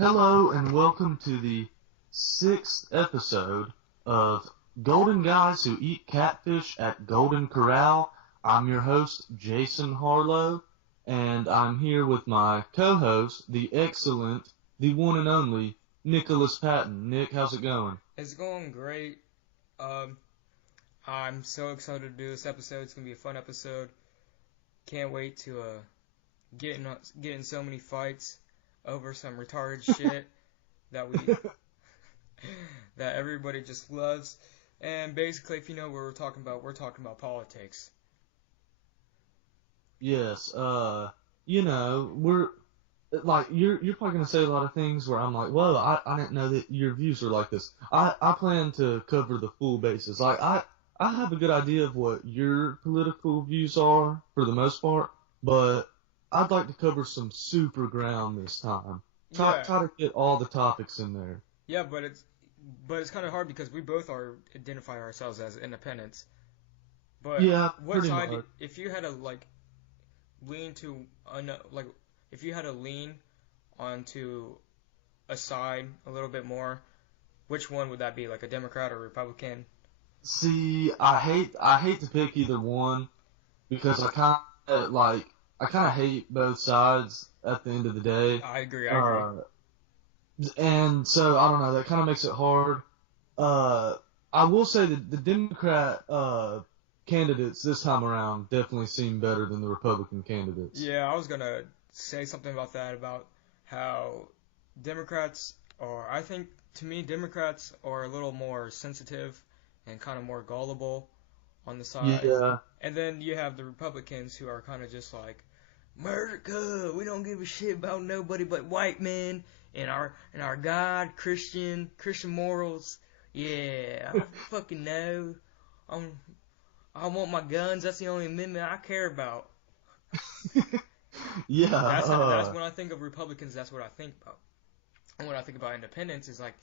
Hello and welcome to the sixth episode of Golden Guys Who Eat Catfish at Golden Corral. I'm your host, Jason Harlow, and I'm here with my co-host, the excellent, the one and only, Nicholas Patton. Nick, how's it going? It's going great. I'm so excited to do this episode. It's gonna be a fun episode. Can't wait to get in so many fights over some retarded shit that that everybody just loves. And basically, if you know what we're talking about politics. Yes, we're like you're probably gonna say a lot of things where I'm like, well, I didn't know that your views are like this. I plan to cover the full basis. Like I have a good idea of what your political views are for the most part, but I'd like to cover some super ground this time. Try Yeah, try to get all the topics in there. yeah, but it's kind of hard because we both identify ourselves as independents. But Yeah, what pretty side, much. if you had to lean to, like, if you had to lean onto a side a little bit more, which one would that be? Like a Democrat or Republican? See, I hate to pick either one because I kind of hate both sides at the end of the day. I agree. I agree. Uh, and so I don't know. That kind of makes it hard. Uh, I will say that the Democrat candidates this time around definitely seem better than the Republican candidates. Yeah, I was gonna say something about that, about how Democrats are. I think to me, Democrats are a little more sensitive and kind of more gullible on the side, Yeah, and then you have the Republicans who are kind of just like, America, we don't give a shit about nobody but white men and our God, Christian morals. Yeah, I fucking know. I'm I want my guns. That's the only amendment I care about. yeah. That's when I think of Republicans. That's what I think about. And when I think about independents, is like,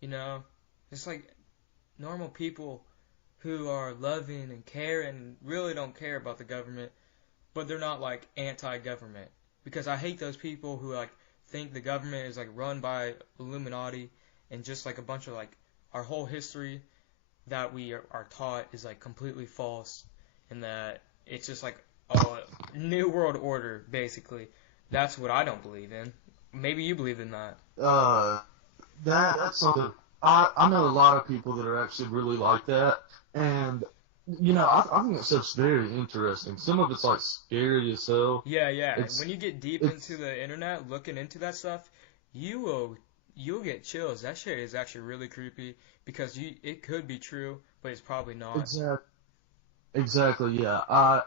you know, it's like normal people who are loving and caring and really don't care about the government, but they're not like anti-government. Because I hate those people who like think the government is like run by Illuminati and just like a bunch of like our whole history that we are taught is like completely false, and that it's just like a new world order basically. That's what I don't believe in. Maybe you believe in that. Uh, that's something. I know a lot of people that are actually really like that, and I think it's just very interesting. Some of it's like scary as hell. Yeah, yeah. It's When you get deep into it's the internet looking into that stuff, you'll get chills. That shit is actually really creepy because it could be true, but it's probably not. exact exactly yeah.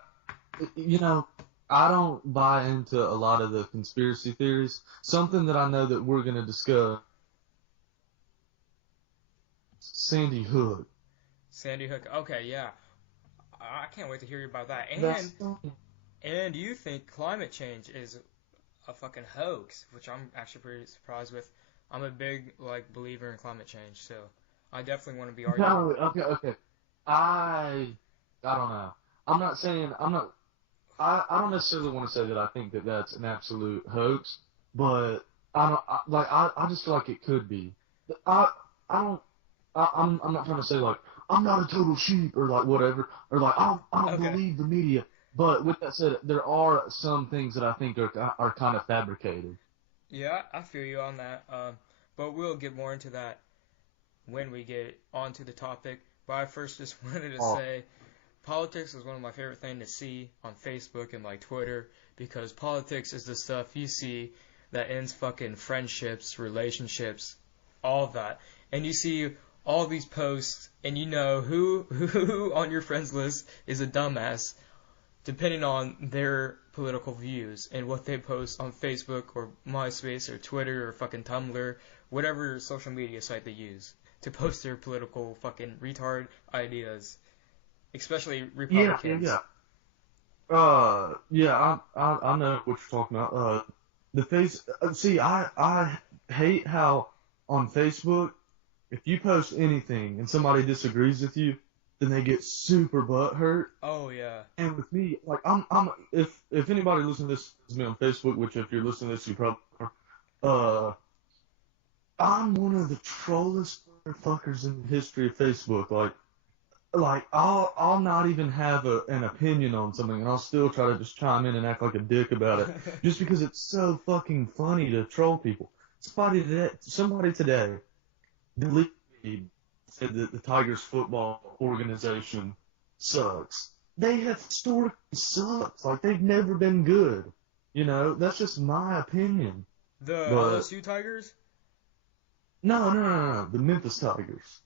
You know I don't buy into a lot of the conspiracy theories. Something that I know that we're gonna discuss, Sandy Hook. Sandy Hook. Okay, yeah. I can't wait to hear about that. That's And you think climate change is a fucking hoax, which I'm actually pretty surprised with. I'm a big like believer in climate change, so I definitely want to be arguing. no okay. I don't know. I'm not saying I'm not. I don't necessarily want to say that I think that that's an absolute hoax, but I just feel like it could be. I I don't I'm not trying to say like I'm not a total sheep or like whatever or like I don't Okay. believe the media. But with that said, there are some things that I think are kind of fabricated. Yeah, I feel you on that. But we'll get more into that when we get onto the topic. But I first just wanted to Oh, say politics is one of my favorite things to see on Facebook and like Twitter, because politics is the stuff you see that ends fucking friendships, relationships, all of that. And you see all these posts and you know who on your friends list is a dumbass depending on their political views and what they post on Facebook or MySpace or Twitter or fucking Tumblr, whatever social media site they use to post their political fucking retard ideas, especially yeah. Republicans. I know what you're talking about. The face. See, I hate how on Facebook, if you post anything and somebody disagrees with you, then they get super butthurt. Oh yeah. And with me, like if anybody listening to this is me on Facebook, which if you're listening to this, you probably are. I'm one of the trollest motherfuckers in the history of Facebook. Like I'll not even have an opinion on something, and I'll still try to just chime in and act like a dick about it, just because it's so fucking funny to troll people. Somebody today deleted me, said that the Tigers football organization sucks. They have historically sucked. Like they've never been good. That's just my opinion. The But LSU Tigers? no, the Memphis Tigers.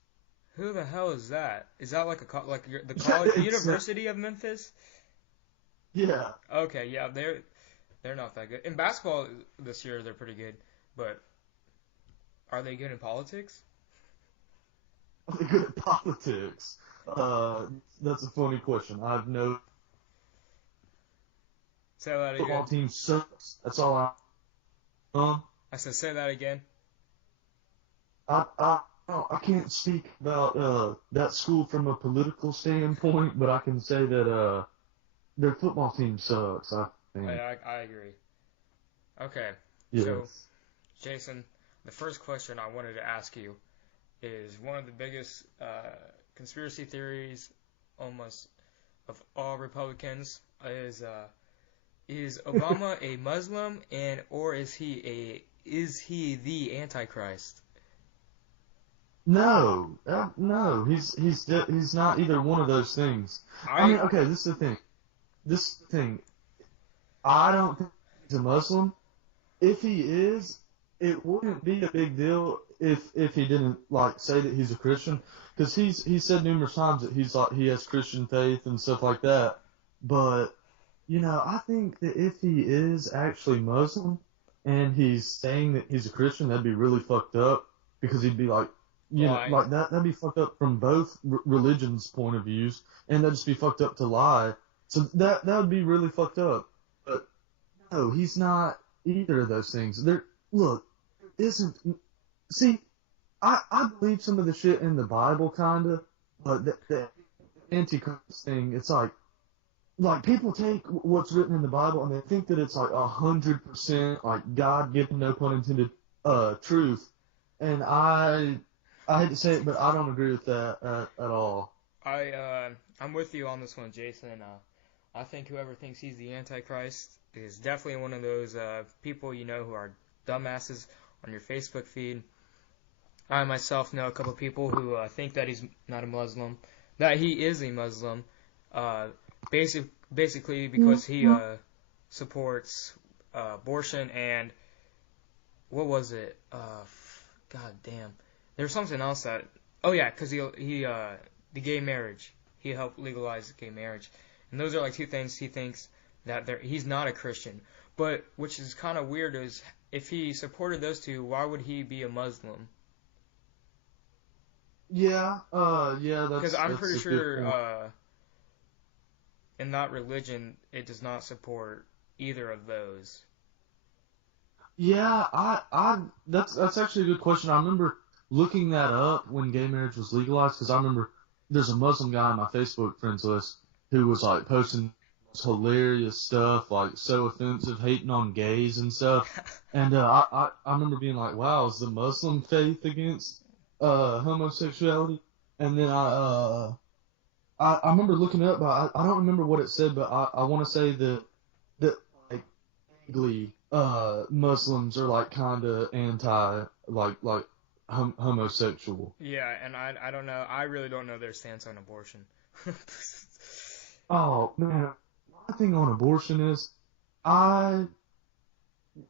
Who the hell is that? Is that like the Yeah, college, the University of Memphis? yeah. Okay, yeah, they're not that good. In basketball this year, they're pretty good, but are they good in politics? Are they good at politics? That's a funny question. I've no Say that football again. team sucks. That's all um I said, say that again. I can't speak about that school from a political standpoint, but I can say that their football team sucks. I think. I agree. Okay, so Yes. Jason, the first question I wanted to ask you is one of the biggest conspiracy theories almost of all Republicans is Obama a Muslim or is he the Antichrist? No. He's not either one of those things. I mean, I okay. This is the thing. I don't think he's a Muslim. If he is, it wouldn't be a big deal if he didn't like say that he's a Christian, because he said numerous times that he has Christian faith and stuff like that. But I think that if he is actually Muslim and he's saying that he's a Christian, that'd be really fucked up, because he'd be like, why? like that'd be fucked up from both religions' point of views, and that'd just be fucked up to lie. So that would be really fucked up. But no, he's not either of those things. Look, isn't see, I believe some of the shit in the Bible kinda, but the Antichrist thing, it's like people take what's written in the Bible and they think that it's like 100% like God given, no pun intended, truth. And I hate to say it, but I don't agree with that at all. I'm with you on this one, Jason. I think whoever thinks he's the Antichrist is definitely one of those people who are dumbasses on your Facebook feed. I myself know a couple of people who think that he's not a Muslim, that he is a Muslim, uh, basically because he supports abortion and what was it? God damn. There's something else that. Oh yeah, because the gay marriage. He helped legalize gay marriage, and those are like two things he thinks that he's not a Christian. But which is kind of weird is if he supported those two, why would he be a Muslim? Yeah, Because I'm that's pretty a good sure point. in that religion it does not support either of those. Yeah, that's actually a good question. I remember looking that up when gay marriage was legalized, because I remember there's a Muslim guy on my Facebook friends list who was like posting hilarious stuff, like so offensive, hating on gays and stuff. And I remember being like, wow, is the Muslim faith against homosexuality? And then I remember looking it up, but I don't remember what it said, but I want to say that like vaguely, Muslims are like kind of anti like homosexual. Yeah, and I don't know. I really don't know their stance on abortion. Oh man, my thing on abortion is, I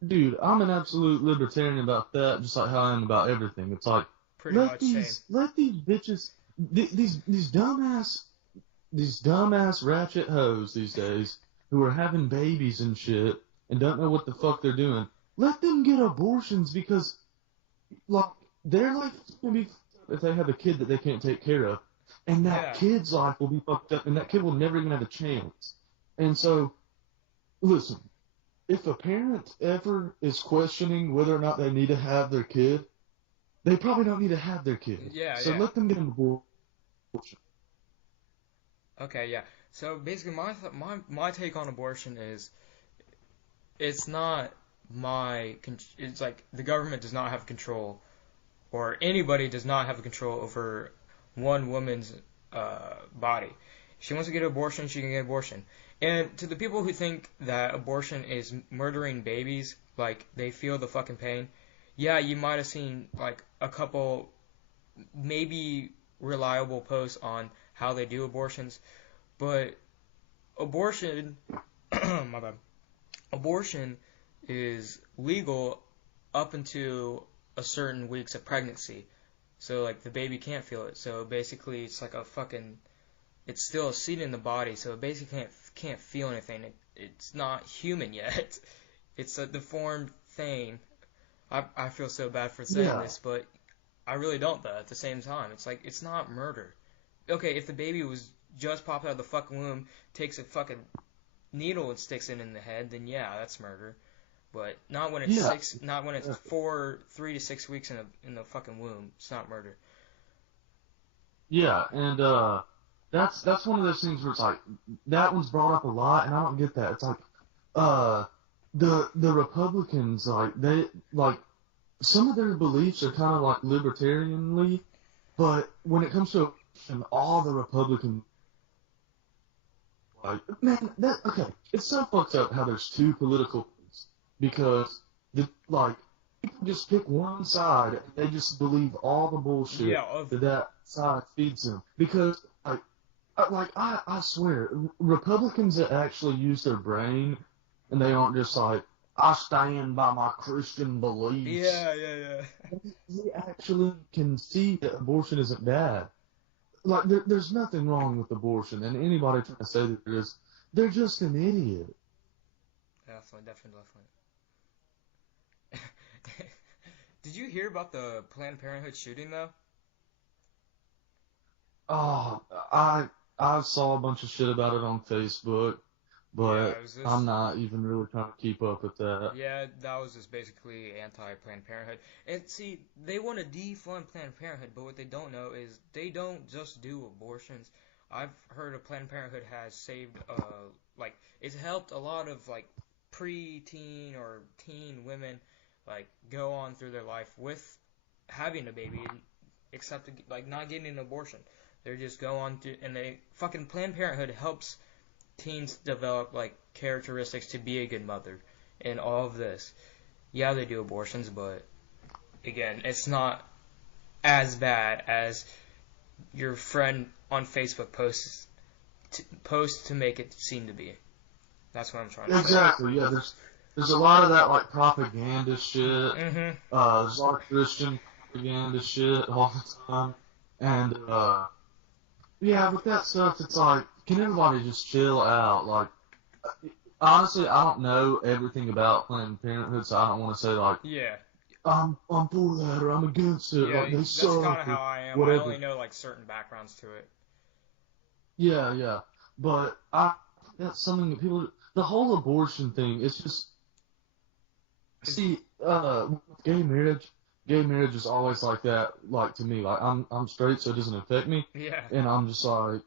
dude, I'm an absolute libertarian about that, just like how I am about everything. It's like Pretty much same. let these bitches, these dumbass ratchet hoes these days who are having babies and shit and don't know what the fuck they're doing. Let them get abortions, because like their life is gonna be fucked up if they have a kid that they can't take care of, and that Yeah, kid's life will be fucked up, and that kid will never even have a chance. And so, listen, if a parent ever is questioning whether or not they need to have their kid, they probably don't need to have their kid. yeah, So yeah. let them get an abortion. Okay, yeah. So basically, my take on abortion is it's not it's like the government does not have control or anybody does not have control over one woman's body. If she wants to get an abortion, she can get an abortion. And to the people who think that abortion is murdering babies, like they feel the fucking pain, yeah, you might have seen like a couple maybe reliable posts on how they do abortions, but abortion, my bad, abortion is legal up until a certain weeks of pregnancy. So like the baby can't feel it. So basically it's like a fucking, it's still a seed in the body. So it basically can't feel anything. It's not human yet. It's a deformed thing. I feel so bad for saying this, but I really don't though at the same time. It's like, it's not murder. Okay, if the baby was just popped out of the fucking womb, takes a fucking needle and sticks it in the head, then yeah, that's murder. But not when it's not when it's 3 to 6 weeks in the fucking womb. It's not murder. Yeah, and that's one of those things where it's like that one's brought up a lot, and I don't get that. It's like the Republicans, like they like some of their beliefs are kind of like libertarianly, but when it comes to all the Republicans, like man, that okay, it's so fucked up how there's two political things because like people just pick one side and they just believe all the bullshit that side feeds them because I swear Republicans that actually use their brain and they aren't just like I stand by my Christian beliefs. Yeah. They actually can see that abortion isn't bad. Like there's nothing wrong with abortion, and anybody trying to say that there is, they're just an idiot. Definitely. Did you hear about the Planned Parenthood shooting though? Oh, I saw a bunch of shit about it on Facebook, but I'm not even really trying to keep up with that. Yeah, that was just basically anti-Planned Parenthood. And see, they want to defund Planned Parenthood, but what they don't know is they don't just do abortions. I've heard of Planned Parenthood has saved, like, it's helped a lot of, like, pre-teen or teen women, like, go on through their life with having a baby, except, like, not getting an abortion. They just go on to, and fucking Planned Parenthood helps teens develop like characteristics to be a good mother and all of this. Yeah, they do abortions, but again, it's not as bad as your friend on Facebook posts to make it seem to be. That's what I'm trying to say. Exactly. Yeah, there's a lot of that like propaganda shit. Mm-hmm. There's a lot of Christian propaganda shit all the time, and yeah, with that stuff, it's like, can everybody just chill out? Like, honestly, I don't know everything about Planned Parenthood, so I don't want to say, like, yeah, I'm for that or I'm against it. Yeah, like, they that's suck. kind of how I am. Whatever. I only know, like, certain backgrounds to it. Yeah. But that's something that people, the whole abortion thing, it's just, see, gay marriage is always like that, like, to me. Like, I'm straight, so it doesn't affect me. Yeah. And I'm just like,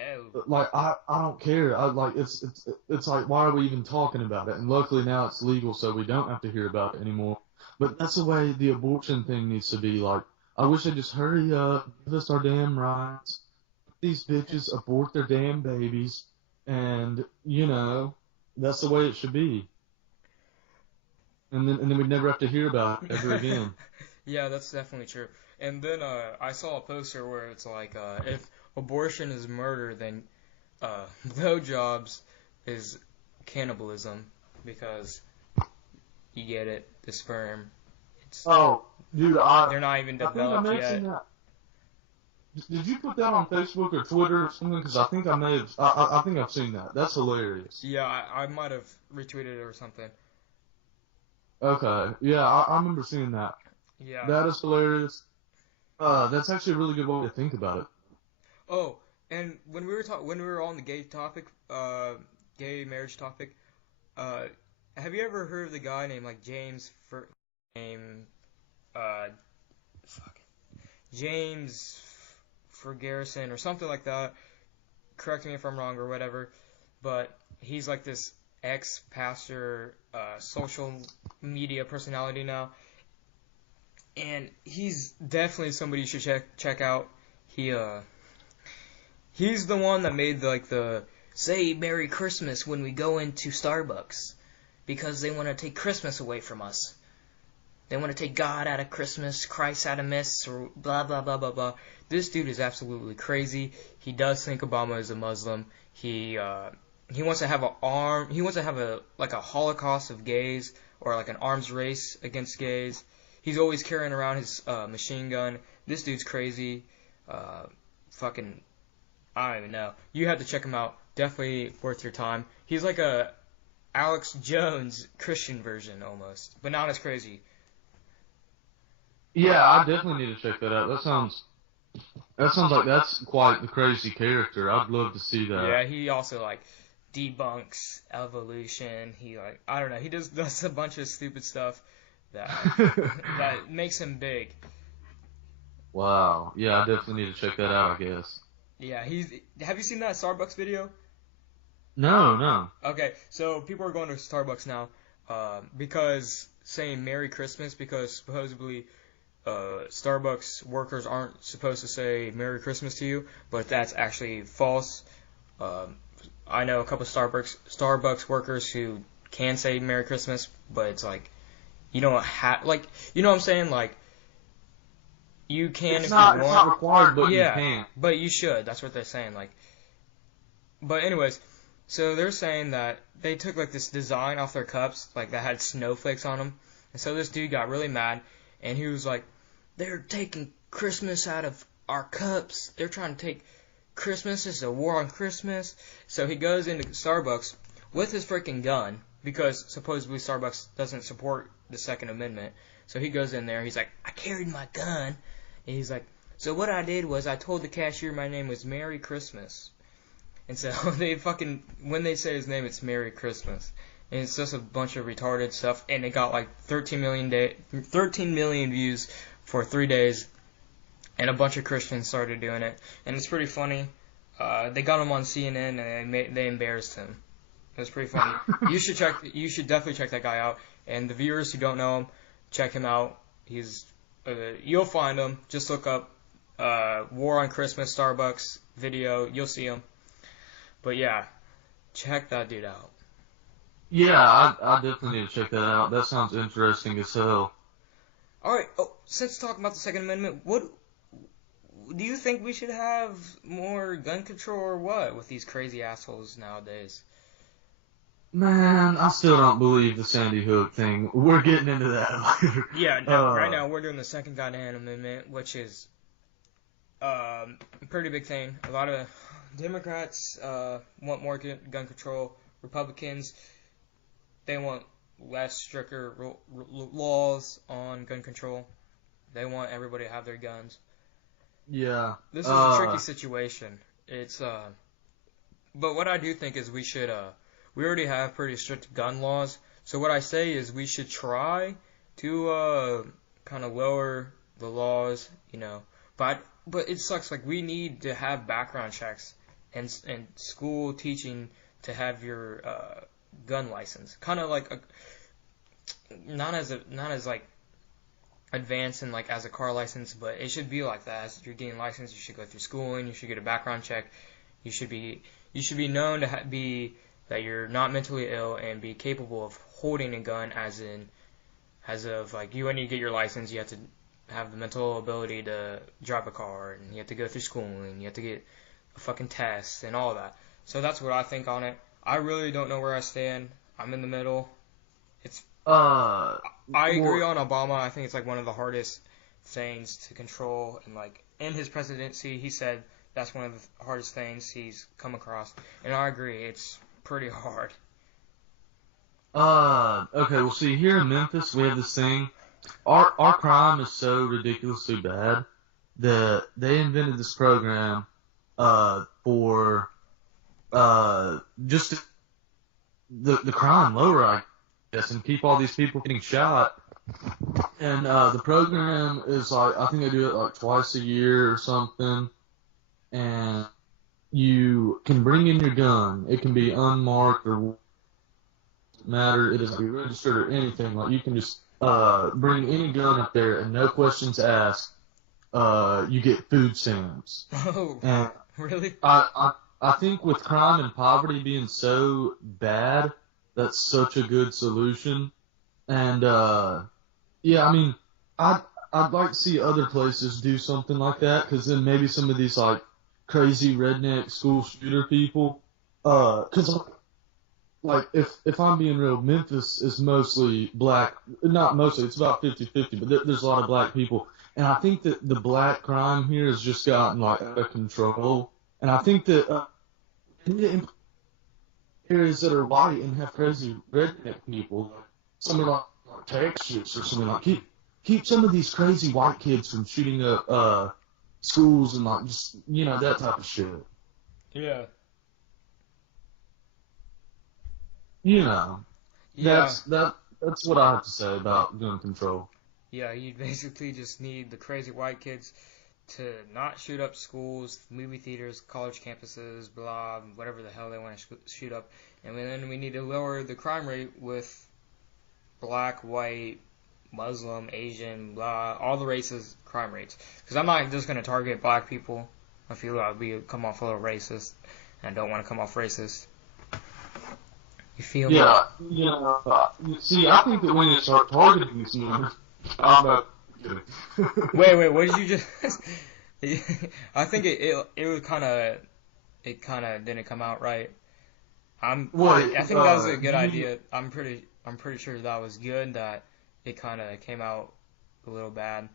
Oh. like I don't care. It's like, why are we even talking about it? And luckily now it's legal, so we don't have to hear about it anymore. But that's the way the abortion thing needs to be. Like, I wish they'd just hurry up, give us our damn rights. These bitches abort their damn babies, and that's the way it should be. And then we'd never have to hear about it ever again. Yeah, that's definitely true. And then I saw a poster where it's like, if abortion is murder, then blowjobs is cannibalism, because you get it, the sperm. Oh, dude, they're not even developed yet. That. Did you put that on Facebook or Twitter or something? Because I think I may have. I think I've seen that. That's hilarious. Yeah, I might have retweeted it or something. Okay. Yeah, I remember seeing that. Yeah. That is hilarious. That's actually a really good way to think about it. Oh, and when we were on the gay topic, gay marriage topic, have you ever heard of the guy named like James Ferguson or something like that? Correct me if I'm wrong or whatever, but he's like this ex-pastor, social media personality now, and he's definitely somebody you should check out. He's the one that made the say Merry Christmas when we go into Starbucks because they want to take Christmas away from us. They want to take God out of Christmas, Christ out of Miss, or blah blah blah blah blah. This dude is absolutely crazy. He does think Obama is a Muslim. He wants to have He wants to have a Holocaust of gays or like an arms race against gays. He's always carrying around his machine gun. This dude's crazy. Fucking, I don't even know. You have to check him out. Definitely worth your time. He's like a Alex Jones Christian version almost, but not as crazy. Yeah, I definitely need to check that out. That sounds like that's quite the crazy character. I'd love to see that. Yeah, he also like debunks evolution. He I don't know. He does a bunch of stupid stuff that that makes him big. Wow. Yeah, I definitely need to check that out, I guess. Yeah, have you seen that Starbucks video? No. Okay, so people are going to Starbucks now because saying Merry Christmas because supposedly Starbucks workers aren't supposed to say Merry Christmas to you, but that's actually false. I know a couple of Starbucks workers who can say Merry Christmas, but it's like you don't have you know what I'm saying, like you can if you want. It's not required, but you can. But you should. That's what they're saying. But anyways, so they're saying that they took like this design off their cups, like that had snowflakes on them, and so this dude got really mad, and he was like, "They're taking Christmas out of our cups. They're trying to take Christmas. This is a war on Christmas." So he goes into Starbucks with his freaking gun because supposedly Starbucks doesn't support the Second Amendment. So he goes in there. He's like, "I carried my gun." And he's like, "So what I did was I told the cashier my name was Merry Christmas." And so when they say his name, it's Merry Christmas. And it's just a bunch of retarded stuff. And it got like 13 million views for 3 days. And a bunch of Christians started doing it. And it's pretty funny. They got him on CNN and they embarrassed him. It was pretty funny. You should definitely check that guy out. And the viewers who don't know him, check him out. You'll find him. Just look up War on Christmas Starbucks video. You'll see him. But yeah, check that dude out. Yeah, I definitely need to check that out. That sounds interesting as hell. Alright, since talking about the Second Amendment, what do you think we should have more gun control or what with these crazy assholes nowadays? Man, I still don't believe the Sandy Hook thing. We're getting into that later. Yeah, no, right now we're doing the Second Goddamn Amendment, which is a pretty big thing. A lot of Democrats want more gun control. Republicans, they want less stricter laws on gun control. They want everybody to have their guns. Yeah. This is a tricky situation. It's but what I do think is we should we already have pretty strict gun laws. So what I say is we should try to kind of lower the laws, But it sucks. Like we need to have background checks and school teaching to have your gun license. Kind of like not as like advanced and like as a car license, but it should be like that. As you're getting licensed, you should go through schooling. You should get a background check. You should be known to be that you're not mentally ill and be capable of holding a gun. As of like when you get your license, you have to have the mental ability to drive a car, and you have to go through schooling. You have to get a fucking test and all that. So that's what I think on it. I really don't know where I stand. I'm in the middle. I agree on Obama. I think it's like one of the hardest things to control, and like in his presidency, he said that's one of the hardest things he's come across, and I agree. It's pretty hard. Okay, well, see, here in Memphis, we have this thing. Our crime is so ridiculously bad that they invented this program for just the crime lower, I guess, and keep all these people getting shot. And the program is like, I think they do it like twice a year or something. And you can bring in your gun. It can be unmarked or matter. It doesn't be registered or anything. Like you can just bring any gun up there and no questions asked, you get food stamps. Oh, And really? I think with crime and poverty being so bad, that's such a good solution. And yeah, I mean, I'd I'd like to see other places do something like that, because then maybe some of these like crazy redneck school shooter people, because like if I'm being real, Memphis is mostly black, not mostly, it's about 50-50, but there's a lot of black people, and I think that the black crime here has just gotten like out of control, and I think that in areas that are white and have crazy redneck people, like somewhere like Texas or something, like keep some of these crazy white kids from shooting up schools and like just that type of shit. Yeah. You know, Yeah. that's what I have to say about gun control. Yeah, you basically just need the crazy white kids to not shoot up schools, movie theaters, college campuses, blah, whatever the hell they want to shoot up. And then we need to lower the crime rate with black, white, Muslim, Asian, blah, all the races crime rates. Because I'm not just going to target black people. I feel I'll come off a little racist, and I don't want to come off racist. You feel me? Yeah, see, I think that when you start targeting these numbers, I'm not kidding. Wait, what did you just? I think it was kind of didn't come out right. Wait, I think that was a good idea. I'm pretty sure that was good. That it kind of came out a little bad.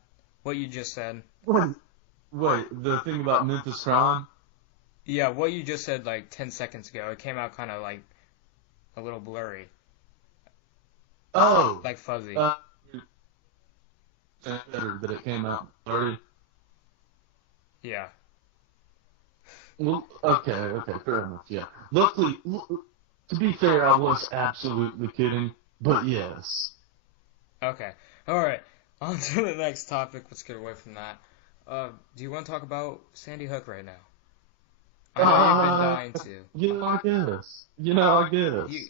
What you just said. wait, the thing about Memphis crime? Yeah, what you just said like 10 seconds ago. It came out kind of like a little blurry, Oh, like fuzzy. uh, better that it came out blurry. Yeah. Well, okay, fair enough. Yeah. Luckily, to be fair, I was absolutely kidding, but yes. Okay. All right. On to the next topic. Let's get away from that. Do you want to talk about Sandy Hook right now? I know you've been dying to. I guess. I guess.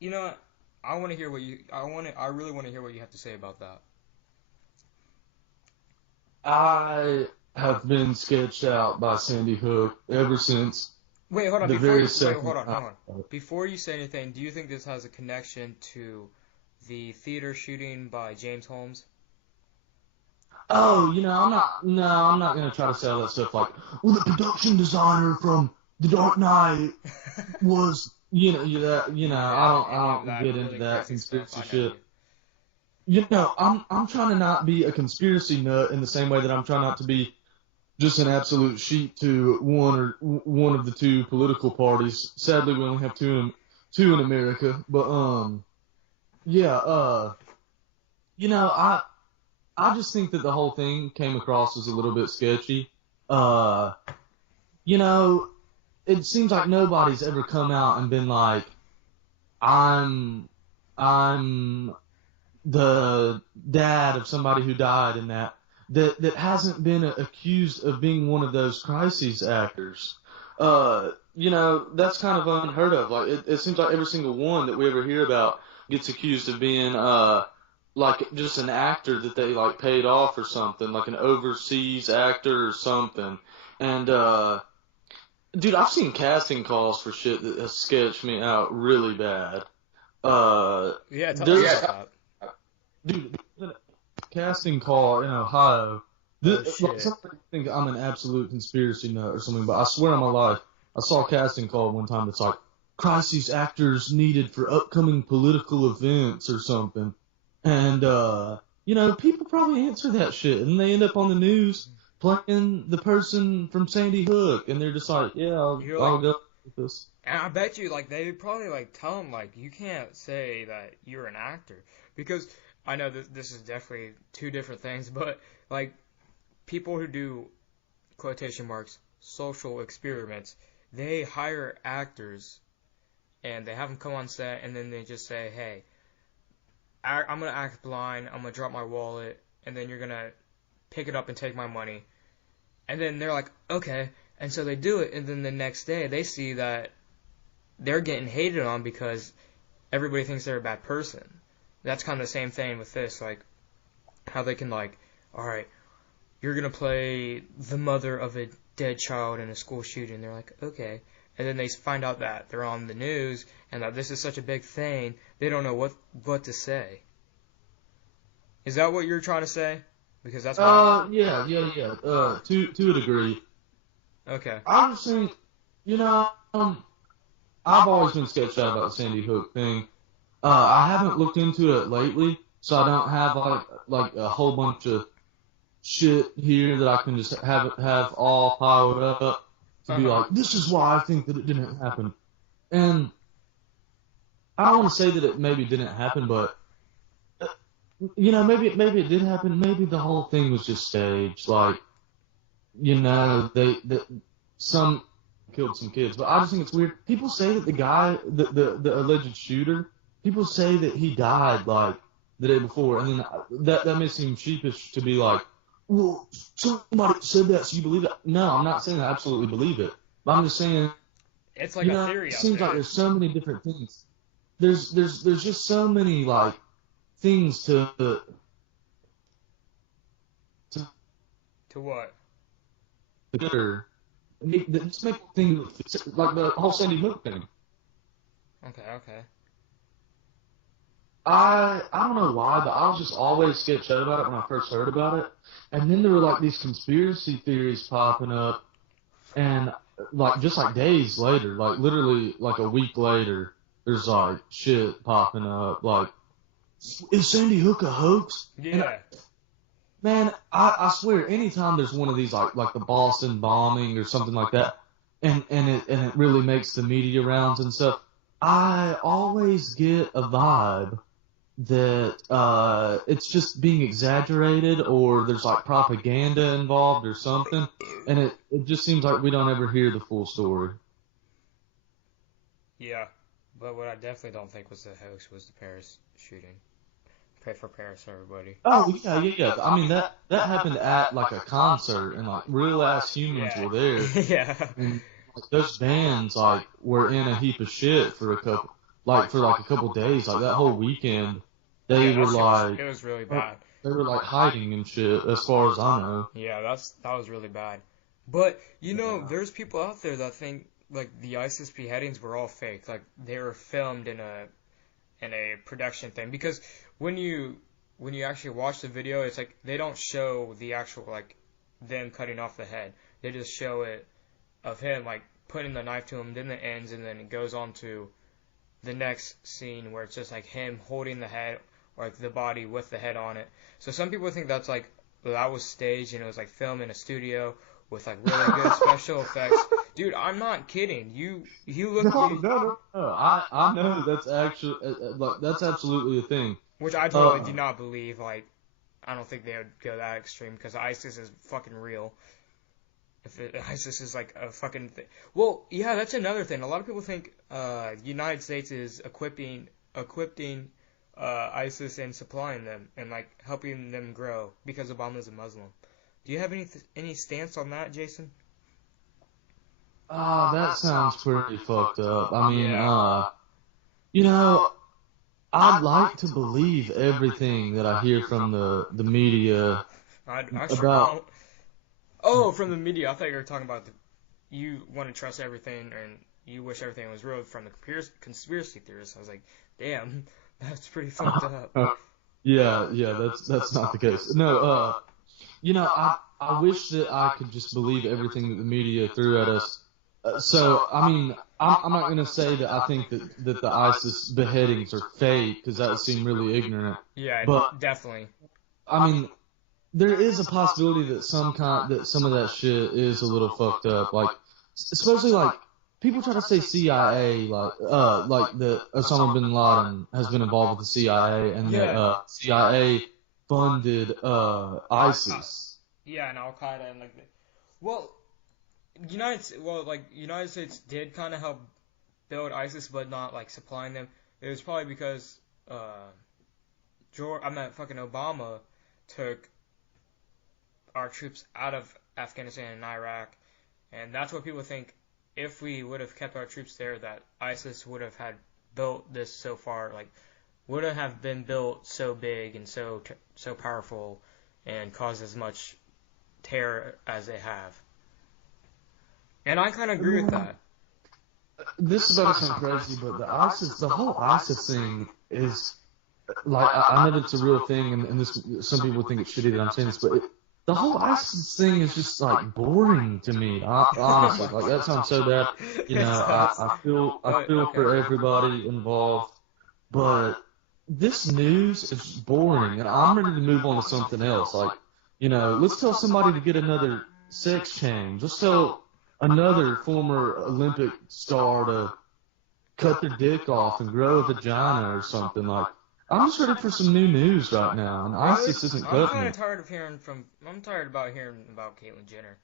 You know what? I want to hear what you. I really want to hear what you have to say about that. I have been sketched out by Sandy Hook ever since Wait, hold on. the Before very you wait, second. hold on. Before you say anything, do you think this has a connection to the theater shooting by James Holmes? Oh, I'm not. No, I'm not gonna try to say all that stuff like, well, the production designer from The Dark Knight was, I don't get into really that crazy stuff. conspiracy I know shit. you. I'm trying to not be a conspiracy nut in the same way that I'm trying not to be just an absolute sheep to one of the two political parties. Sadly, we only have two in America. But yeah, I just think that the whole thing came across as a little bit sketchy. Uh, you know, it seems like nobody's ever come out and been like, I'm I'm the dad of somebody who died in that hasn't been accused of being one of those crises actors. That's kind of unheard of. Like it seems like every single one that we ever hear about gets accused of being like just an actor that they like paid off or something, like an overseas actor or something. And dude, I've seen casting calls for shit that has sketched me out really bad. Yeah, tell us There's about dude, there's a casting call in Ohio. that. Oh Like, shit. some people think I'm an absolute conspiracy nut or something, but I swear on my life, I saw a casting call one time that's like, crisis actors needed for upcoming political events or something. And, people probably answer that shit, and they end up on the news playing the person from Sandy Hook, and they're just like, yeah, You're like, I'll go with this. and I bet you like they would probably like tell him like you can't say that you're an actor because I know that this is definitely two different things, but like people who do quotation marks social experiments, they hire actors and they have them come on set and then they just say, hey, I'm gonna act blind, I'm gonna drop my wallet, and then you're gonna pick it up and take my money, and then they're like, okay, and so they do it, and then the next day they see that they're getting hated on because everybody thinks they're a bad person. that's kind of the same thing with this, like how they can like, all right, you're gonna play the mother of a dead child in a school shooting. They're like, okay, and then they find out that they're on the news and that this is such a big thing. They don't know what to say. Is that what you're trying to say? Because that's what. Yeah. To a degree. Okay. I just think, you know, I've always been sketched out about the Sandy Hook thing. I haven't looked into it lately, so I don't have like a whole bunch of shit here that I can just have all piled up to be like, this is why I think that it didn't happen. And I don't want to say that it maybe didn't happen, but maybe it did happen. Maybe the whole thing was just staged. Like, they some killed some kids, but I just think it's weird. People say that the guy, the alleged shooter, people say that he died like the day before, and then that may seem sheepish to be like, well, somebody said that, so you believe it. No, I'm not saying I absolutely believe it, but I'm just saying, it's like a theory. It out seems there. like there's so many different things. There's just so many like things to what? consider. Just make things like the whole Sandy Hook thing. Okay. I don't know why, but I was just always sketched out about it when I first heard about it. And then there were like these conspiracy theories popping up, and like just like days later, like literally like a week later, there's like shit popping up. Like, is Sandy Hook a hoax? Yeah. Man, I swear, anytime there's one of these like the Boston bombing or something like that, and it really makes the media rounds and stuff, I always get a vibe that it's just being exaggerated, or there's like propaganda involved or something, and it just seems like we don't ever hear the full story. Yeah, but what I definitely don't think was the hoax was the Paris shooting. Pray for Paris, everybody. Oh yeah. I mean that happened at like a concert, and like real ass humans were there, Yeah. and like those bands like were in a heap of shit for a couple days, like that whole weekend. They were like, it was really bad. They were like hiding and shit, as far as I know. Yeah, that was really bad. But there's people out there that think like the ISIS beheadings were all fake, like they were filmed in a production thing. Because when you actually watch the video, it's like they don't show the actual like them cutting off the head. They just show it of him like putting the knife to him, then it ends, and then it goes on to the next scene where it's just like him holding the head, or like the body with the head on it. So some people think that's like that was staged and it was like filmed in a studio with like really good special effects. Dude, I'm not kidding. You look. No. I know that's actually that's absolutely a thing. Which I totally do not believe. Like, I don't think they would go that extreme because ISIS is fucking real. ISIS is like a fucking thing. Well, yeah, that's another thing. A lot of people think United States is equipping ISIS and supplying them and like helping them grow because Obama's a Muslim. Do you have any stance on that, Jason? That sounds pretty fucked up. I mean, yeah. I'd like to believe everything that I hear from the media about. Oh, from the media. I thought you were talking about you want to trust everything and you wish everything was real from the conspiracy theorists. I was like, damn, that's pretty fucked up. Yeah, that's not the case. No, I wish that I could just believe everything that the media threw at us. So, I mean, I'm not going to say that I think that the ISIS beheadings are fake, because that would seem really ignorant. Yeah, but definitely. I mean, there is a possibility that some of that shit is a little fucked up. Like, especially like people try to say CIA, like that Osama bin Laden has been involved with the CIA, and that CIA funded ISIS. Yeah, and Al Qaeda and like, well, United States did kind of help build ISIS, but not like supplying them. It was probably because fucking Obama took our troops out of Afghanistan and Iraq, and that's what people think. If we would have kept our troops there, that ISIS would have had built this so far, like wouldn't have been built so big and so powerful and caused as much terror as they have. And I kind of agree with that. This is about to sound crazy, but the whole ISIS thing is like I know that's a real thing, and this some people think it's shitty that I'm saying this, but the whole ISIS thing is just like boring to me. Honestly, like that sounds so bad. You know, I feel for everybody involved, but this news is boring, and I'm ready to move on to something else. Like, you know, let's tell somebody to get another sex change. Let's tell another former Olympic star to cut their dick off and grow a vagina or something. Like, I'm just ready for some new news right now, and ISIS isn't I'm cutting kind it. of tired of I'm tired about hearing about Caitlyn Jenner.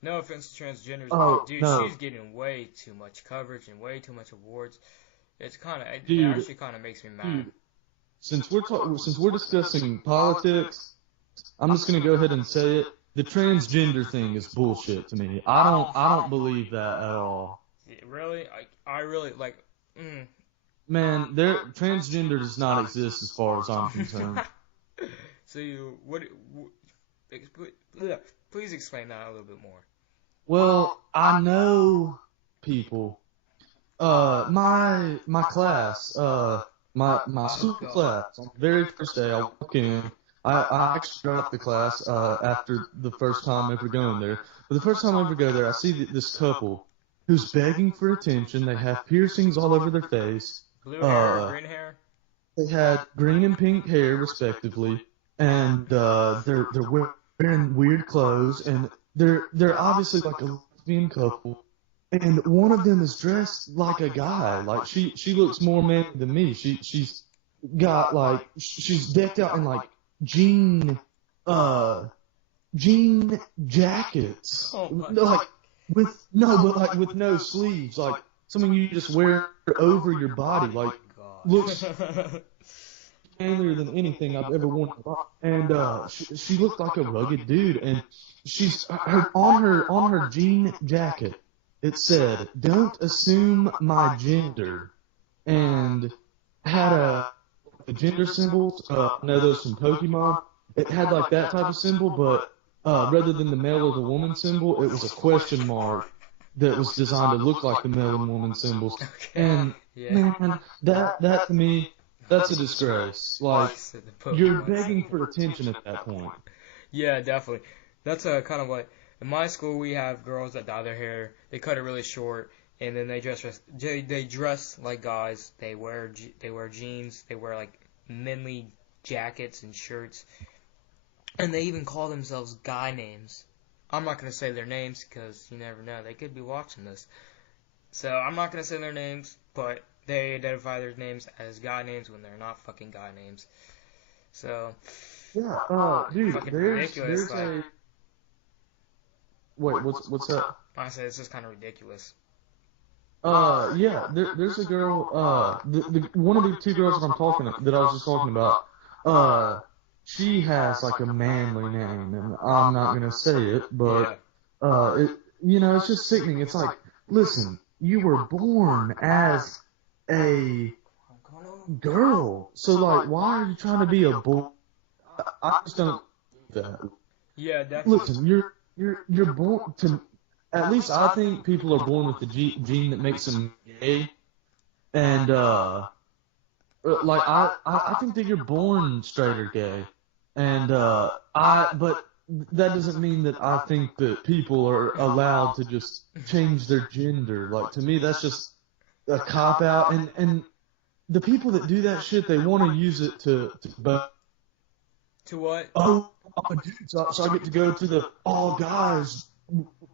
No offense to transgenders, Oh, but dude, no. she's getting way too much coverage and way too much awards. It Dude, actually kind of makes me mad. dude, since we're discussing politics, I'm just gonna go ahead and say it. The transgender thing is bullshit to me. I don't believe that at all. Really, I really like. Mm. Man, transgender does not exist as far as I'm concerned. So please explain that a little bit more. Well, I know people. My class, my school class, on the very first day I walk in, I actually dropped the class after the first time ever going there. But the first time I ever go there, I see this couple who's begging for attention. They have piercings all over their face. Blue hair, green hair. They had green and pink hair, respectively, and they're wearing weird clothes, and they're obviously like a lesbian couple. And one of them is dressed like a guy. Like she looks more manly than me. She's got like she's decked out in like jean jean jackets. Oh my Like with no sleeves. Like something you just wear over your body. Like looks manlier than anything I've ever worn. And she looked like a rugged dude. And she's on her jean jacket. It said, "Don't assume my gender," and had a gender symbol. I know those from Pokemon. It had like that type of symbol, but rather than the male or the woman symbol, it was a question mark that was designed to look like the male and woman symbols. Okay. And man, that to me, that's a disgrace. Like you're begging for attention at that point. Yeah, definitely. That's kind of like in my school we have girls that dye their hair. They cut it really short, and then they dress like guys. They wear jeans. They wear like manly jackets and shirts, and they even call themselves guy names. I'm not gonna say their names because you never know. They could be watching this, so I'm not gonna say their names. But they identify their names as guy names when they're not fucking guy names. So Yeah, dude, fucking there's ridiculous. a wait, what's that? I said it's just kind of ridiculous. Yeah, there's a girl, one of the two girls that I was just talking about, she has like a manly name, and I'm not gonna say it, but, it's just sickening. It's like, listen, you were born as a girl, so like, why are you trying to be a boy? I just don't do that. Yeah, definitely. Listen, you're born to. At least I think people are born with the gene that makes them gay, and like I think that you're born straight or gay, and but that doesn't mean that I think that people are allowed to just change their gender. Like to me, that's just a cop out, and the people that do that shit, they want to use it to what? Oh, dude, so I get to go to the all guys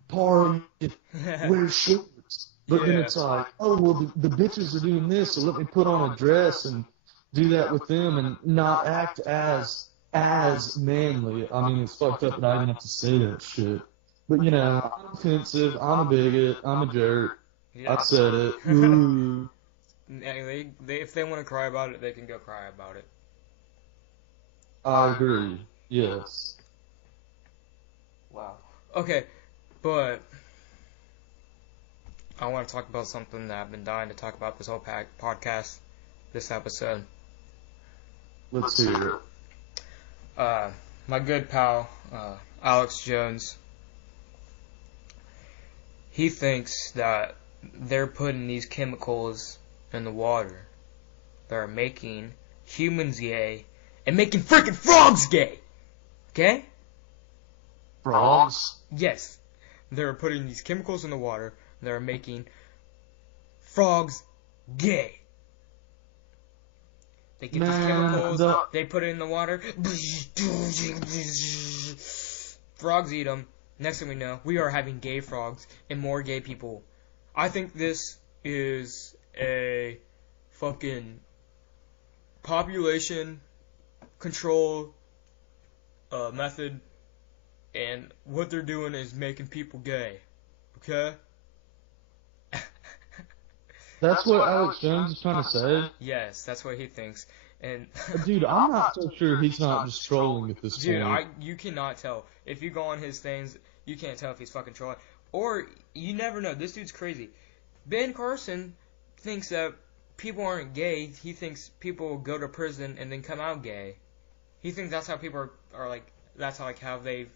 party, wear shorts. But then it's like, oh, well, the bitches are doing this, so let me put on a dress and do that with them and not act as manly. I mean, it's fucked up that I even have to say that shit. But, I'm offensive, I'm a bigot, I'm a jerk. Yeah. I said it. Ooh. If they want to cry about it, they can go cry about it. I agree. Yes. Wow. Okay, but I want to talk about something that I've been dying to talk about this whole podcast, this episode. Let's hear it. My good pal, Alex Jones, he thinks that they're putting these chemicals in the water that are making humans gay and making freaking frogs gay. Okay? Frogs? Yes. They're putting these chemicals in the water that are making frogs gay. They get these chemicals, they put it in the water. Frogs eat them. Next thing we know, we are having gay frogs and more gay people. I think this is a fucking population control method, and what they're doing is making people gay. Okay? That's what Alex Jones is trying to say? Yes, that's what he thinks. And dude, I'm not so sure he's not just trolling at this dude, point. you cannot tell. If you go on his things, you can't tell if he's fucking trolling. Or, you never know. This dude's crazy. Ben Carson thinks that people aren't gay. He thinks people go to prison and then come out gay. He thinks that's how people are like, that's how, like, how they've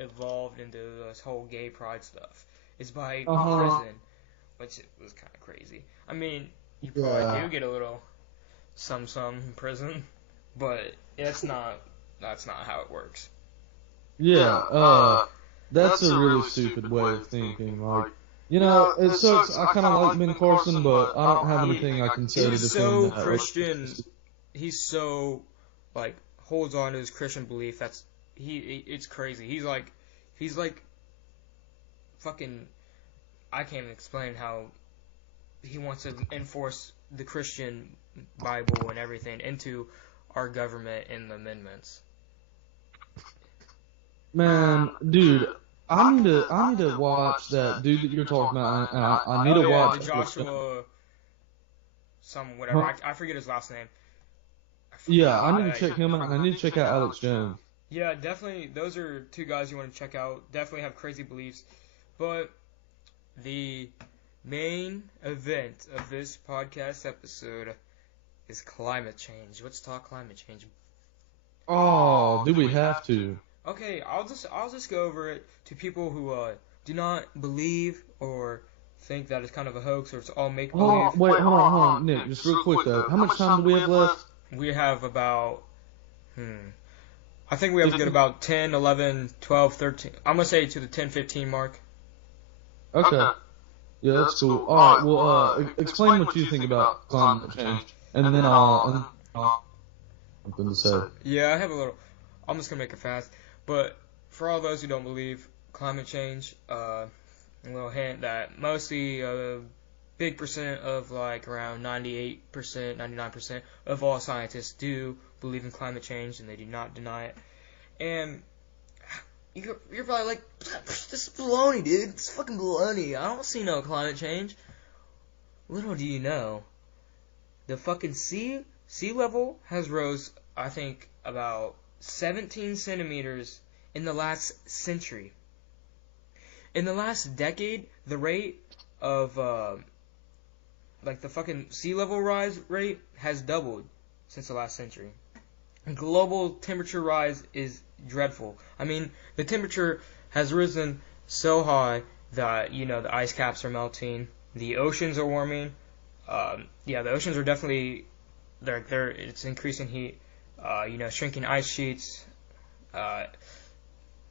evolved into this whole gay pride stuff. It's by prison, which was kind of crazy. I mean, you probably do get a little some in prison, but that's not how it works. Yeah, that's a really stupid way of thinking. Like, you know, it sucks. I kind of like Ben Carson, but I don't have anything I can say to defend He's so that. Christian. He's so, like, holds on to his Christian belief. It's crazy. He's like fucking, I can't even explain how he wants to enforce the Christian Bible and everything into our government in the amendments. Man, dude, I need to watch that dude that you're talking about. And I need to watch the Joshua, whatever. Huh? I forget his last name. Yeah, I need to check him out. And I need to check out Alex Jones. Yeah, definitely. Those are two guys you want to check out. Definitely have crazy beliefs. But the main event of this podcast episode is climate change. Let's talk climate change. Oh, do we have to? Okay, I'll just go over it to people who do not believe or think that it's kind of a hoax or it's all make believe. Hold on, Nick, just real quick though. How much time do we have left? We have about I think we have to get about 10, 11, 12, 13. I'm going to say to the 10, 15 mark. Okay. Yeah, that's cool. Alright, well, explain what you think about climate change. And then I'll something to say. Yeah, I have a little. I'm just going to make it fast. But for all those who don't believe climate change, a little hint that mostly a big percent of, like, around 98%, 99% of all scientists do believe in climate change, and they do not deny it. And you're probably like, this is baloney, dude. It's fucking baloney. I don't see no climate change. Little do you know, the fucking sea level has rose, I think, about 17 centimeters in the last century. In the last decade, the rate of, like, the fucking sea level rise rate has doubled since the last century. Global temperature rise is dreadful. I mean, the temperature has risen so high that, you know, the ice caps are melting, the oceans are warming. The oceans are definitely, it's increasing heat. You know, shrinking ice sheets. I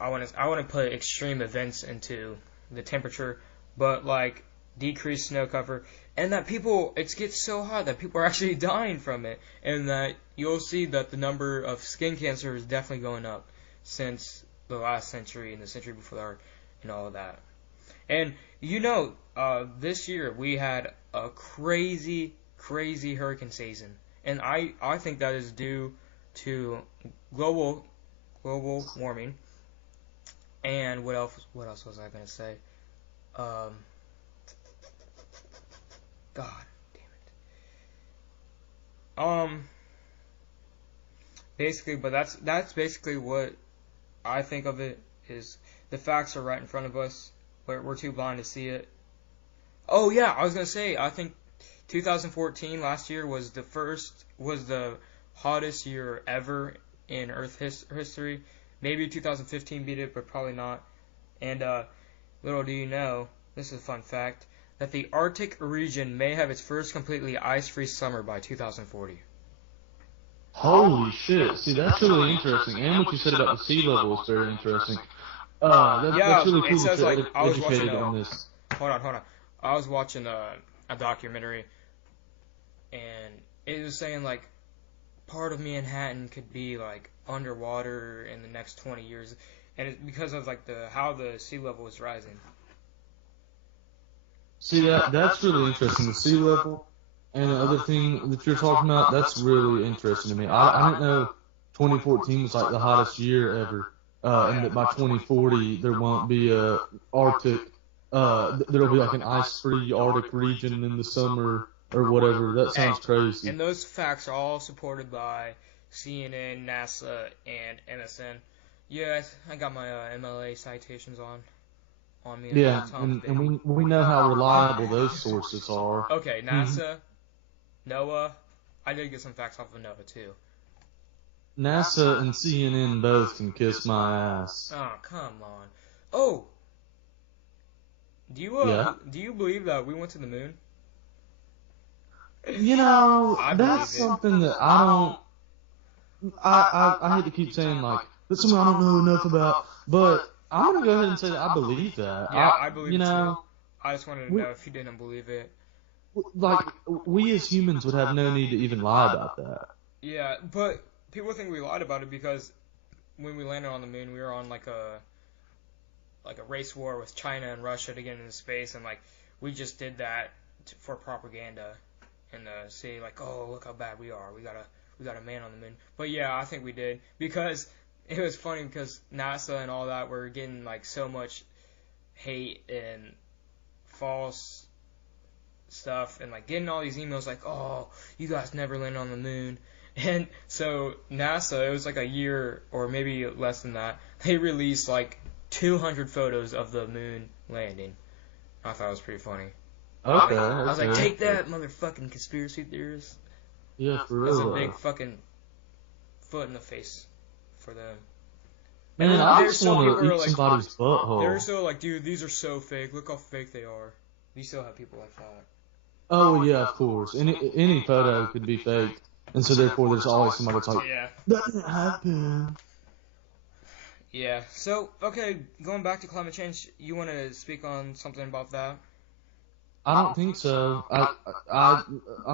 want to put extreme events into the temperature, but like decreased snow cover. And that it gets so hot that people are actually dying from it. And that you'll see that the number of skin cancer is definitely going up since the last century and the century before that and all of that. And, you know, this year we had a crazy, crazy hurricane season. And I think that is due to global warming. And what else was I going to say? God damn it. Basically, but that's basically what I think of it, is the facts are right in front of us, but we're too blind to see it. Oh yeah, I was gonna say, I think 2014 last year was the hottest year ever in Earth history. Maybe 2015 beat it, but probably not. And little do you know, this is a fun fact, that the Arctic region may have its first completely ice-free summer by 2040. Holy shit! See, that's really interesting. And what you said about the sea level is very interesting. That's really It cool that says like you're I was watching educated on this. hold on. I was watching a documentary, and it was saying like part of Manhattan could be like underwater in the next 20 years, and it's because of like how the sea level is rising. See, that's really interesting. The sea level and the other thing that you're talking about, that's really interesting to me. I didn't know 2014 was like the hottest year ever, and that by 2040 there won't be a Arctic, there'll be like an ice-free Arctic region in the summer or whatever. That sounds crazy. And those facts are all supported by CNN, NASA, and MSN. Yeah, I got my MLA citations on me. Yeah, and we know how reliable those sources are. Okay, NASA, NOAA. I did get some facts off of NOAA too. NASA and CNN both can kiss my ass. Oh, come on. Oh, do you believe that we went to the moon? You know, I that's believe it. something that I don't. I hate to keep saying like that's something I don't know enough about, but I'm gonna go ahead and say that I believe that. Yeah, I believe you it know, too. I just wanted to know if you didn't believe it. like we as humans would have no need to even lie about that. Yeah, but people think we lied about it because when we landed on the moon, we were on like a race war with China and Russia to get into space, and like we just did that for propaganda and say like, oh, look how bad we are. We got a man on the moon. But yeah, I think we did because it was funny because NASA and all that were getting like so much hate and false stuff and like getting all these emails like, oh, you guys never landed on the moon. And so NASA, it was like a year or maybe less than that, they released like 200 photos of the moon landing. I thought it was pretty funny. Okay. I was like, take that, motherfucking conspiracy theorists. Yeah, for That's real. a big fucking foot in the face for them. Man, I just want to eat like, somebody's butthole. They're so like, dude, these are so fake. Look how fake they are. You still have people like that. Oh yeah, of course. Any photo could be fake, and so therefore there's always somebody that's like, yeah, that didn't happen. Yeah. So okay, going back to climate change, you want to speak on something about that? I don't think so. I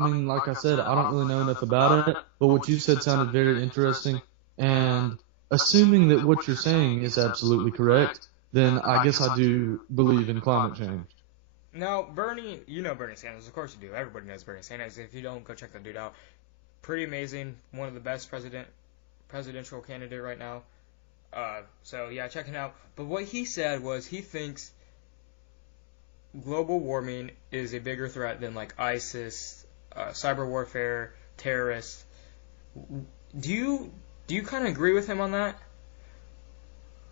mean, like I said, I don't really know enough about it, but what you said sounded very interesting, and assuming that what you're saying is absolutely correct, then I guess I do believe in climate change. Now, Bernie, you know Bernie Sanders, of course you do. Everybody knows Bernie Sanders. If you don't, go check that dude out. Pretty amazing. One of the best presidential candidate right now. So yeah, check it out. But what he said was he thinks global warming is a bigger threat than like ISIS, cyber warfare, terrorists. Do you kind of agree with him on that?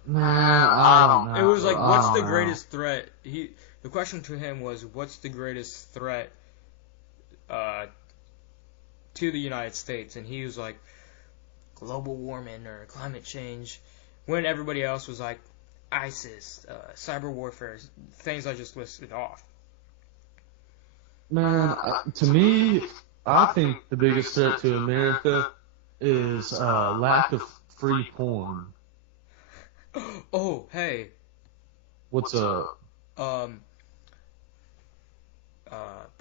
Nah, I don't know. It was like, what's the greatest threat? The question to him was, what's the greatest threat to the United States? And he was like, global warming or climate change. When everybody else was like, ISIS, cyber warfare, things I just listed off. Man, to me, I think the biggest threat to America is lack of free porn. Oh, hey. What's up?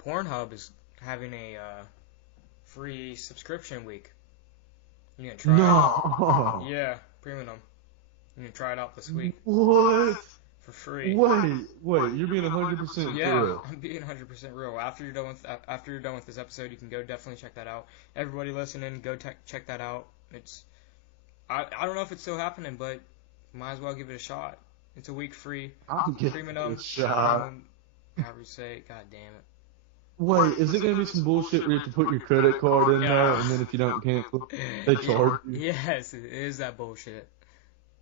Pornhub is having a free subscription week. You gonna try it? Yeah, premium. You can try it out this week. What? For free. Wait, you're being 100% yeah, real. I'm being 100% real. After you're done with this episode, you can go definitely check that out. Everybody listening, go check that out. I don't know if it's still happening, but might as well give it a shot. It's a week free. I'll give it a shot. However you say it, god damn it. Wait, is it going to be some bullshit where you have to put your credit card in there, and then if you don't cancel, they charge you? Yes, it is that bullshit.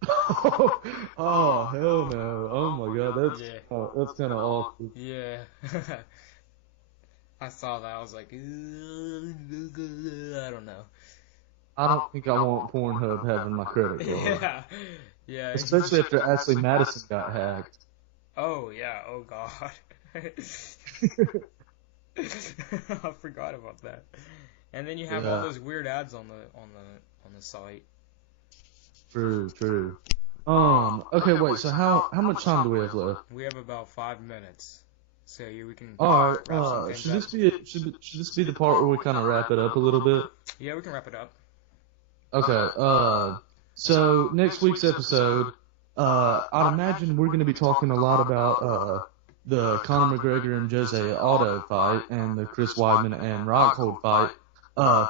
Oh, hell no. Oh, my God. That's kind of awful. Yeah. I saw that. I was like, I don't know. I don't think I want Pornhub having my credit card. Yeah, yeah. Especially after Ashley Madison got hacked. Oh yeah. Oh God. I forgot about that. And then you have all Yeah, those weird ads on the site. true, true. Okay, wait, so how much time do we have left? We have about 5 minutes, so we can Alright, wrap some things should up. this be should this be the part where we kind of wrap it up a little bit? Yeah, we can wrap it up. Okay, so next week's episode, I'd imagine we're going to be talking a lot about, the Conor McGregor and Jose Aldo fight and the Chris Weidman and Rockhold fight.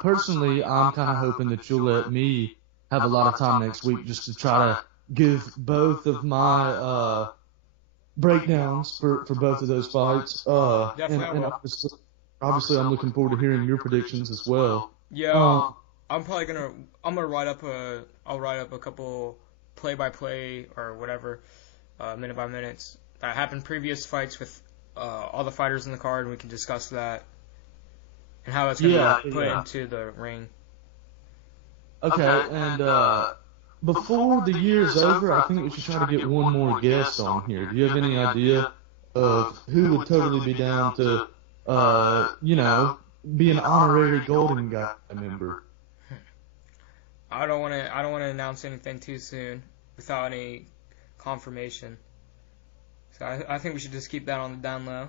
Personally, I'm kind of hoping that you'll let me have a lot of time next week just to try to give both of my, breakdowns for both of those fights. Definitely, I And will. obviously I'm looking forward to hearing your predictions as well. Yeah, I'm gonna I'll write up a couple play-by-play or whatever, minute by minutes that happened previous fights with all the fighters in the card, and we can discuss that and how it's gonna be put into the ring. Okay, and before the year's over, I think we should try to get one more guest on here. Do you have any idea of who would totally be down to, be an honorary Golden Guy member? I don't wanna announce anything too soon without any confirmation. So I think we should just keep that on the down low.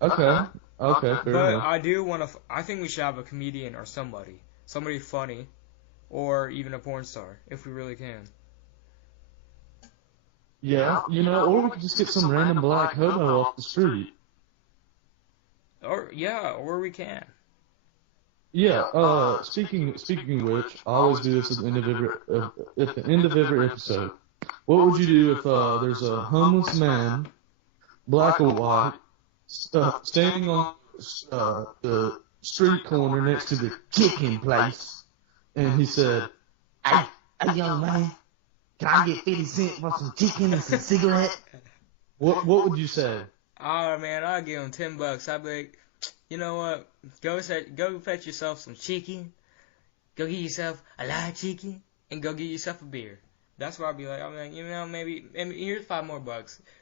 Okay, fair But enough. I think we should have a comedian or somebody funny, or even a porn star if we really can. Yeah, or we could just get some random black hobo off the street. Or we can. Yeah, speaking of which, I always do this at the end of every episode. What would you do if there's a homeless man, black or white, standing on the street corner next to the chicken place, and he said, "Hey, young man, can I get 50 cents for some chicken and some cigarette?" What would you say? Oh man, I'll give him $10. I'd be like, you know what? Go fetch yourself some chicken. Go get yourself a lot of chicken, and go get yourself a beer. That's what I'd be like. I'm like, maybe here's $5 more.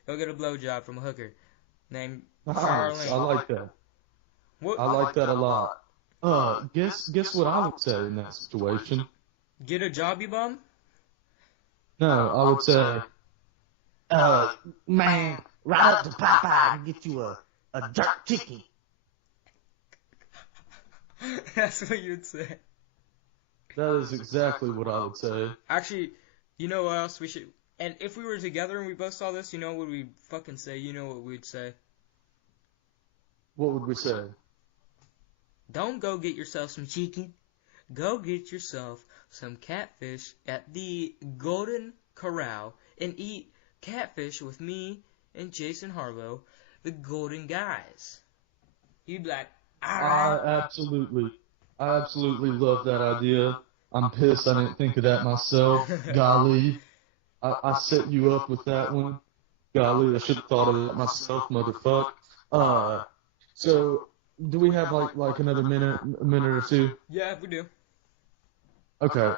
Go get a blowjob from a hooker named Nice. Charlene. I like that. What? I like that a lot. Guess what I would say in that situation? Get a job, you bum? No, I would say, man, right up to Popeye and get you a jerk chicken. That's what you'd say. That is exactly what I would say. Actually, you know what else we should? And if we were together and we both saw this, you know what we'd fucking say? You know what we'd say? What would we say? Don't go get yourself some chicken. Go get yourself some catfish at the Golden Corral and eat catfish with me and Jason Harlow, the Golden Guys. You'd be like, alright. I absolutely love that idea. I'm pissed I didn't think of that myself. Golly. I set you up with that one. Golly, I should have thought of that myself, motherfucker. So, do we have like another minute or two? Yeah, we do. Okay,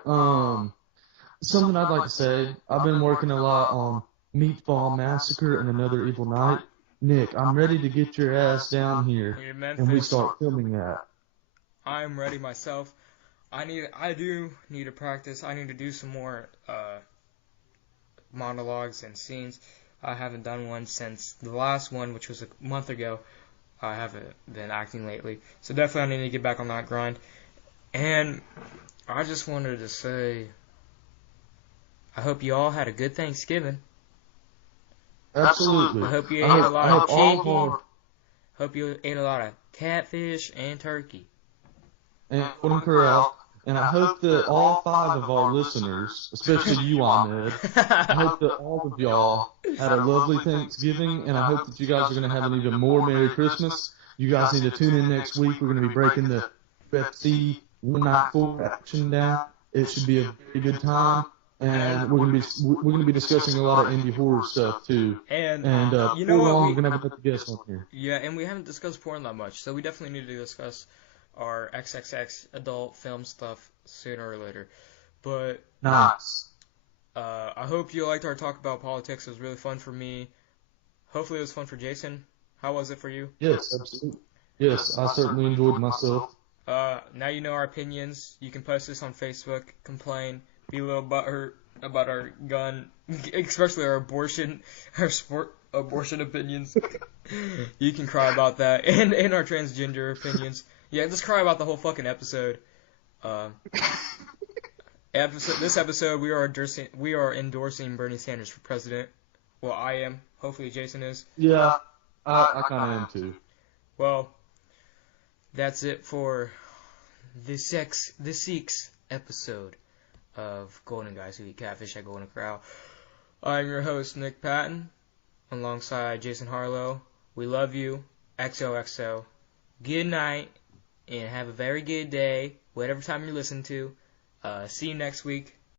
something I'd like to say, I've been working a lot on Meatball Massacre and Another Evil Night. Nick, I'm ready to get your ass down here and we start filming that. I'm ready myself. I do need to practice. I need to do some more monologues and scenes. I haven't done one since the last one, which was a month ago. I haven't been acting lately. So definitely I need to get back on that grind. And I just wanted to say, I hope you all had a good Thanksgiving. Absolutely. I hope you ate a lot of chicken. Hope you ate a lot of catfish and turkey. And Corral. And I hope that all 5 of our listeners, especially you, Ahmed, I hope that all of y'all had a lovely Thanksgiving, and I hope that you guys are going to have an even more Merry Christmas. You guys need to tune in next week. We're going to be breaking the UFC One Night 4 action down. It should be a very good time, and we're going to be discussing a lot of indie horror stuff too. And you know what? We're going to have a guest on here. Yeah, and we haven't discussed porn that much, so we definitely need to discuss our XXX adult film stuff sooner or later. But Nice. I hope you liked our talk about politics. It was really fun for me. Hopefully it was fun for Jason. How was it for you? Yes, absolutely. Yes, I certainly enjoyed myself. Now you know our opinions. You can post this on Facebook, complain, be a little butthurt about our gun, especially our abortion, abortion opinions. You can cry about that, and our transgender opinions. Yeah, just cry about the whole fucking episode. This episode we are endorsing Bernie Sanders for president. Well, I am. Hopefully Jason is. Yeah, I kind of am too. Well, that's it for the sixth episode of Golden Guys Who Eat Catfish at Golden Corral. I'm your host, Nick Patton, alongside Jason Harlow. We love you. XOXO. Good night, and have a very good day, whatever time you're listening to. See you next week.